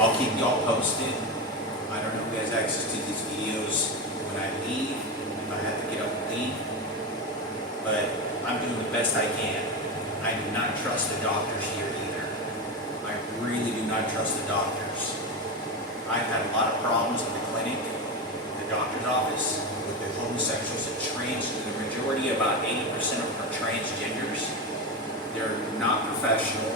I'll keep y'all posted. I don't know who has access to these videos when I leave, if I have to get up and leave, but I'm doing the best I can. I do not trust the doctors here either. I really do not trust the doctors. I've had a lot of problems in the clinic, the doctor's office, with the homosexuals and trans. The majority, about 80% of them are transgenders. They're not professional.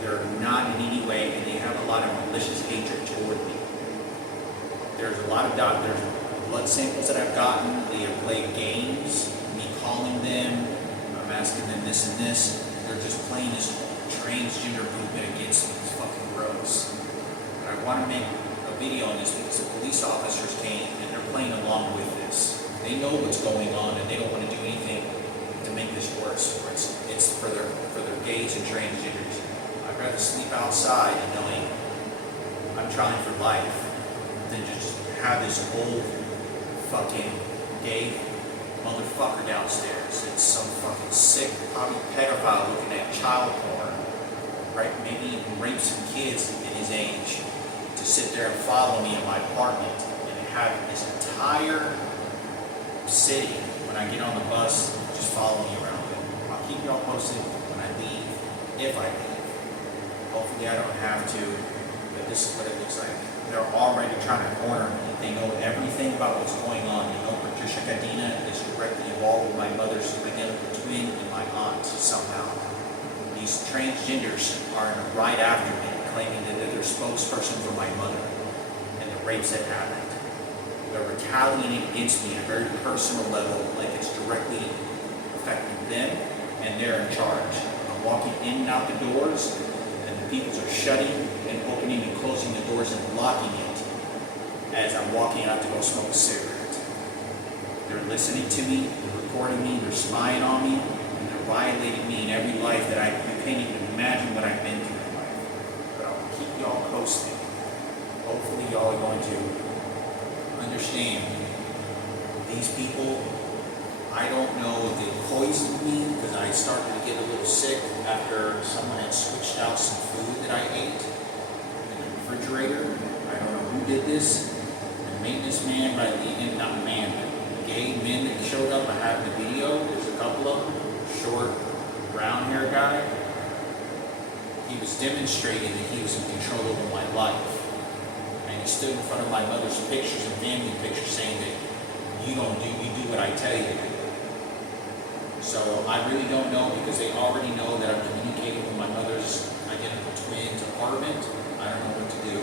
They're not in any way, and they have a lot of malicious hatred toward me. There's a lot of doctors, blood samples that I've gotten. They have played games, me calling them, I'm asking them this and this. They're just playing this transgender movement against me. It's fucking gross. But I want to make a video on this because the police officers came and they're playing along with this. They know what's going on and they don't want to do anything to make this worse. It's for their gays and transgenders. I'd rather sleep outside and knowing I'm trying for life than just have this old fucking gay motherfucker downstairs. It's some fucking sick, probably pedophile looking at child porn, right? Maybe even rape some kids in his age to sit there and follow me in my apartment and have this entire city, when I get on the bus, just follow me around. I'll keep y'all posted when I leave, if I leave. Hopefully I don't have to, but this is what it looks like. They're already trying to corner me. They know everything about what's going on. They know Patricia Cadena is directly involved with my mother's identical twin and my aunt somehow. These transgenders are right after me, claiming that they're their spokesperson for my mother and the rapes that happened. They're retaliating against me at a very personal level, like it's directly affecting them, and they're in charge. I'm walking in and out the doors, and the people are shutting and opening and closing the doors and locking it as I'm walking out to go smoke a cigarette. They're listening to me, they're recording me, they're spying on me, and they're violating me in every life that you can't even imagine what I've been through in life. But I'll keep y'all posted. Hopefully y'all are going to understand these people. I don't know if they poisoned me because I started to get a little sick after someone had switched out some food that I ate in the refrigerator. I don't know who did this. The maintenance man, not man, but gay men that showed up. I have the video. There's a couple of them. Short, brown hair guy. He was demonstrating that he was in control over my life. And he stood in front of my mother's pictures and family pictures saying that you do what I tell you to do. So I really don't know because they already know that I'm communicating with my mother's identical twin's apartment. I don't know what to do.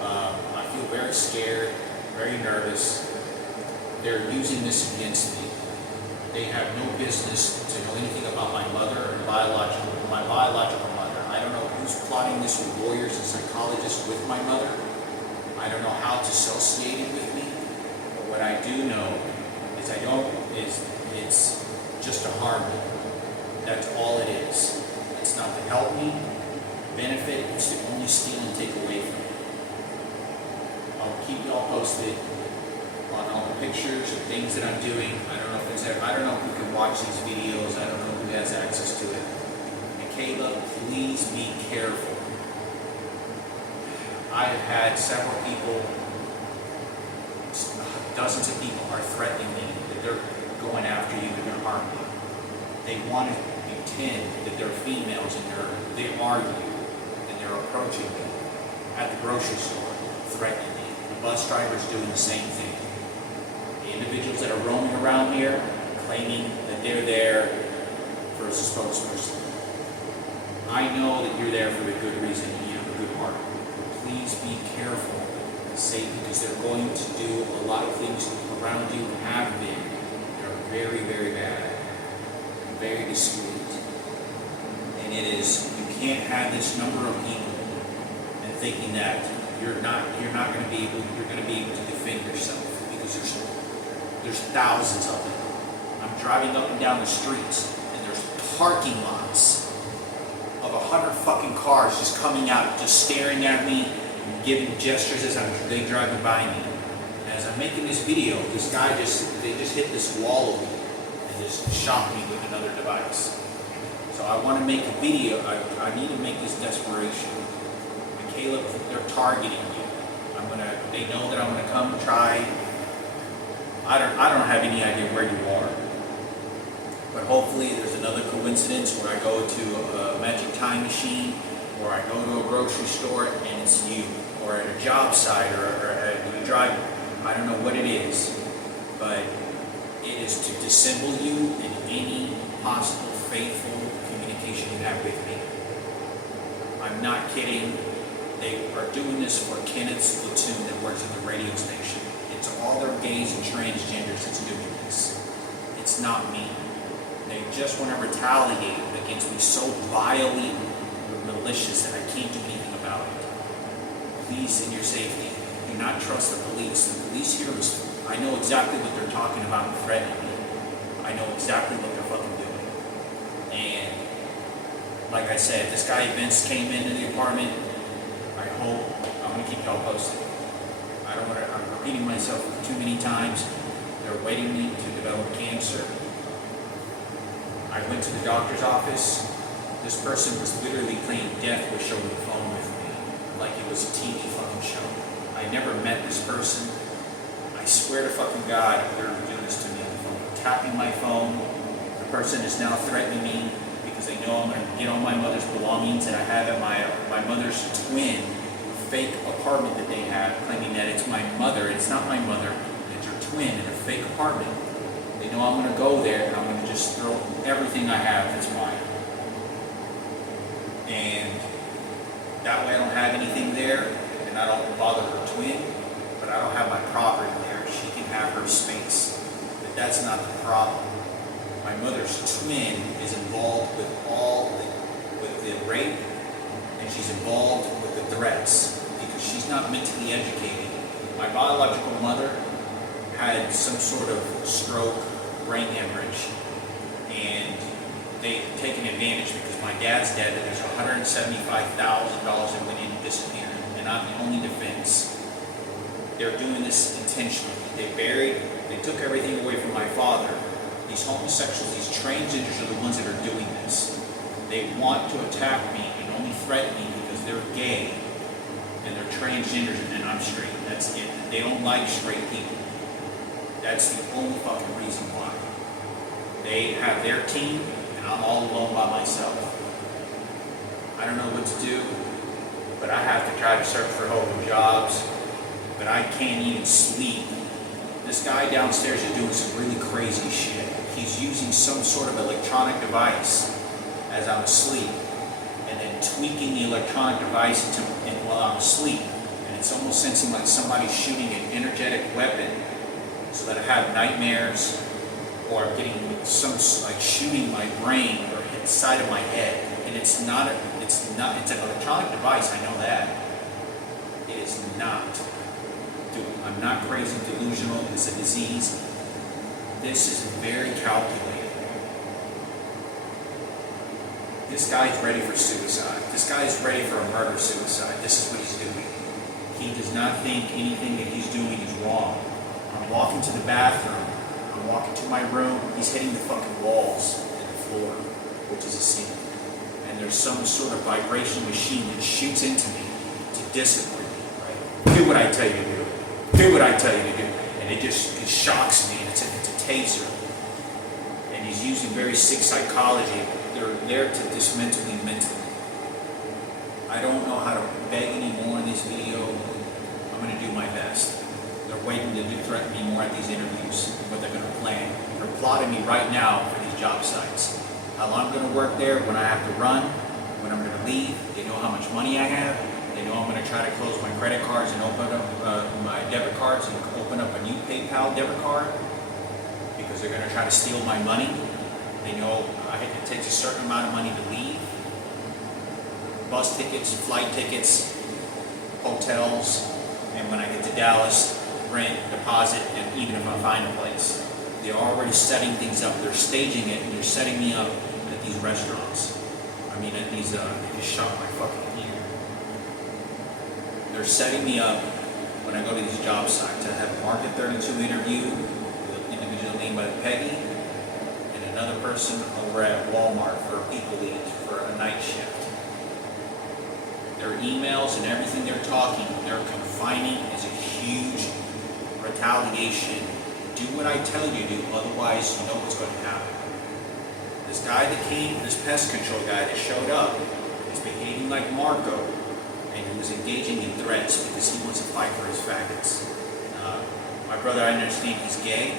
I feel very scared, very nervous. They're using this against me. They have no business to know anything about my mother and my biological mother. I don't know who's plotting this with lawyers and psychologists with my mother. I don't know how to associate it with me. But what I do know is it's just to harm me. That's all it is. It's not to help me, benefit, it's to only steal and take away from me. I'll keep y'all posted on all the pictures and things that I'm doing. I don't know if I don't know who can watch these videos. I don't know who has access to it. Michaela, please be careful. I have had several people, dozens of people are threatening me that they're going after you, they're going to harm you. They want to pretend that they're females and they are you, and they're approaching me at the grocery store, threatening me. The bus driver's doing the same thing. The individuals that are roaming around here claiming that they're there for a spokesperson. I know that you're there for a good reason and you have a good heart. Please be careful, Satan, because they're going to do a lot of things around you and have been. They're very, very bad, very discreet. And it is, you can't have this number of people and thinking that you're going to be able to defend yourself, because there's thousands of them. I'm driving up and down the streets and there's parking lots of 100 fucking cars just coming out, just staring at me and giving gestures as they driving by me. And as I'm making this video, this guy they just hit this wall of me and just shot me with another device. So I want to make a video. I need to make this desperation. Michaela, they're targeting you. They know that I'm gonna come try. I don't have any idea where you are. But hopefully there's another coincidence where I go to a magic time machine, or I go to a grocery store and it's you, or at a job site, or at a drive. I don't know what it is, but it is to dissemble you in any possible faithful communication you have with me. I'm not kidding. They are doing this for Kenneth's platoon that works at the radio station. It's all their gays and transgenders that's doing this. It's not me. They just want to retaliate against me so vilely malicious that I can't do anything about it. Please, in your safety, do not trust the police. The police here I know exactly what they're talking about and threatening me. I know exactly what they're fucking doing. And like I said, this guy Vince came into the apartment. I'm gonna keep y'all posted. I'm repeating myself too many times. They're waiting me to develop cancer. I went to the doctor's office. This person was literally playing Death Wish over the phone with me, like it was a TV fucking show. I never met this person. I swear to fucking God, they're doing this to me on the phone. Tapping my phone. The person is now threatening me because they know I'm going to get all my mother's belongings that I have at my mother's twin fake apartment that they have, claiming that it's my mother. It's not my mother. It's her twin in a fake apartment. They know I'm going to go there and I'm going to just throw everything I have that's mine. And that way I don't have anything there, and I don't bother her twin, but I don't have my property there. She can have her space. But that's not the problem. My mother's twin is involved with with the rape, and she's involved with the threats because she's not mentally educated. My biological mother had some sort of stroke, brain hemorrhage, and they've taken advantage because my dad's dead and there's $175,000 that went in disappearing, and I'm the only defense. They're doing this intentionally. They took everything away from my father. These homosexuals, these transgenders are the ones that are doing this. They want to attack me and only threaten me because they're gay and they're transgenders and I'm straight. That's it. They don't like straight people. That's the only fucking reason why. They have their team and I'm all alone by myself. I don't know what to do, but I have to try to search for hope and jobs, but I can't even sleep. This guy downstairs is doing some really crazy shit. He's using some sort of electronic device as I'm asleep, and then tweaking the electronic device while I'm asleep. And it's almost sensing like somebody's shooting an energetic weapon so that I have nightmares, or I'm getting like shooting my brain or hit the side of my head. And it's an electronic device, I know that. It is not. I'm not crazy, delusional, it's a disease. This is very calculated. This guy's ready for suicide. This guy's ready for a murder-suicide. This is what he's doing. He does not think anything that he's doing is wrong. I'm walking to the bathroom. I'm walking to my room. He's hitting the fucking walls and the floor, which is a ceiling. And there's some sort of vibration machine that shoots into me to discipline me, right? Do what I tell you to do. Do what I tell you to do. And it shocks me, and it's a taser. And he's using very sick psychology. They're there to dismantle me mentally. I don't know how to beg anymore in this video. I'm going to do my best. They're waiting to threaten me more at these interviews, what they're going to plan. They're plotting me right now for these job sites. How long I'm going to work there, when I have to run, when I'm going to leave. They know how much money I have. They know I'm going to try to close my credit cards and open up my debit cards and open up a new PayPal debit card because they're going to try to steal my money. They know it takes a certain amount of money to leave. Bus tickets, flight tickets, hotels, and when I get to Dallas, rent, deposit, and even if I find a place. They're already setting things up. They're staging it and they're setting me up at these restaurants. I mean, at these, they just shot my fucking ear. They're setting me up when I go to these job sites. I have a Market 32 interview with an individual named by Peggy and another person over at Walmart for a people lead for a night shift. their emails and everything they're talking, they're confining as a huge retaliation. Do what I tell you to do, otherwise you know what's going to happen. This guy that came, this pest control guy that showed up, is behaving like Marco, and he was engaging in threats because he wants to fight for his faggots. My brother, I understand he's gay.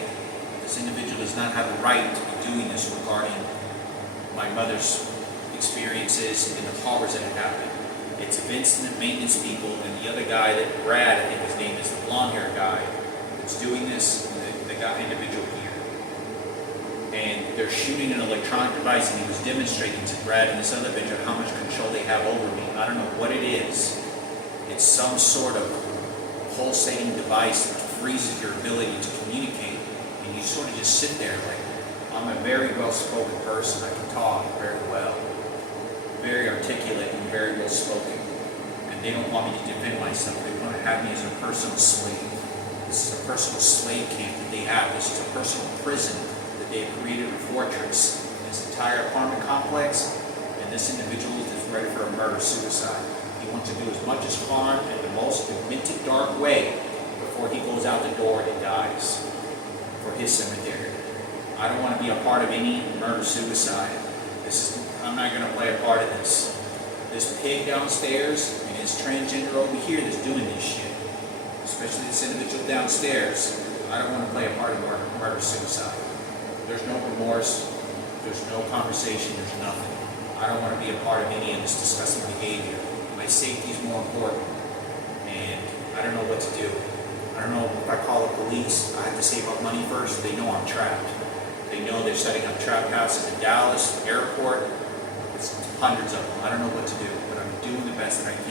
This individual does not have the right to be doing this regarding my mother's experiences and the horrors that have happened. It's incident maintenance people and the other guy that Brad, I think his name is, the blonde hair guy, that's doing this, the guy individual here. And they're shooting an electronic device, and he was demonstrating to Brad and this other individual how much control they have over me. I don't know what it is. It's some sort of pulsating device that freezes your ability to communicate, and you sort of just sit there like, I'm a very well-spoken person. I can talk very well, very articulate and very well-spoken, and they don't want me to defend myself. They want to have me as a personal slave. This is a personal slave camp that they have. This is a personal prison that they have created a fortress. This entire apartment complex, and this individual is ready for a murder-suicide. He wants to do as much as harm in the most demented, dark way before he goes out the door and dies for his cemetery. I don't want to be a part of any murder-suicide. I'm not going to play a part of this. This pig downstairs and his transgender over here that's doing this shit, especially this individual downstairs, I don't want to play a part of murder-suicide. There's no remorse, there's no conversation, there's nothing. I don't want to be a part of any of this disgusting behavior. My safety is more important, and I don't know what to do. I don't know if I call the police, I have to save up money first. They know I'm trapped. They know they're setting up trap houses in Dallas, airport. It's hundreds of them. I don't know what to do, but I'm doing the best that I can.